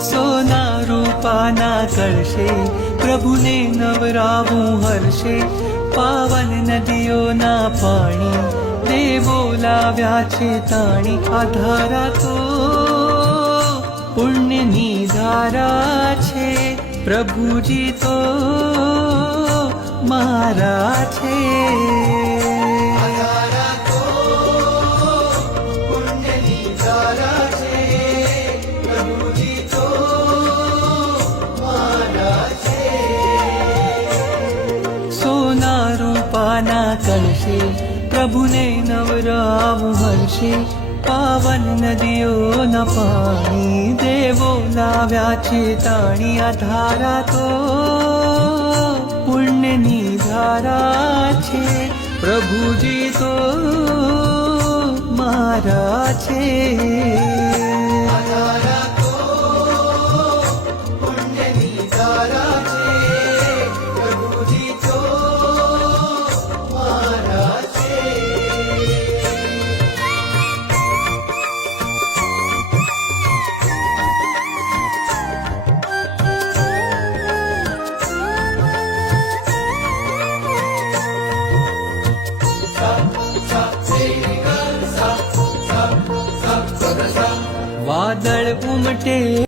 સોના રૂપાના કરશે, પ્રભુને નવરાવું હર્ષે. પાવન નદીઓના પાણી દેવો લાવ્યા છે તાણી. આ ધારા તો પુણ્યની ધારા છે, પ્રભુજી તો મારા છે. સોના રૂપાના કળશે, પ્રભુને નવરાવું હર્ષે. પાવન નદીઓના પાણી દેવો લાવ્યા છે તાણી. આ ધારા તો પુણ્યની ધારા છે, પ્રભુજી તો મારા છે. વાદળ ઉમટે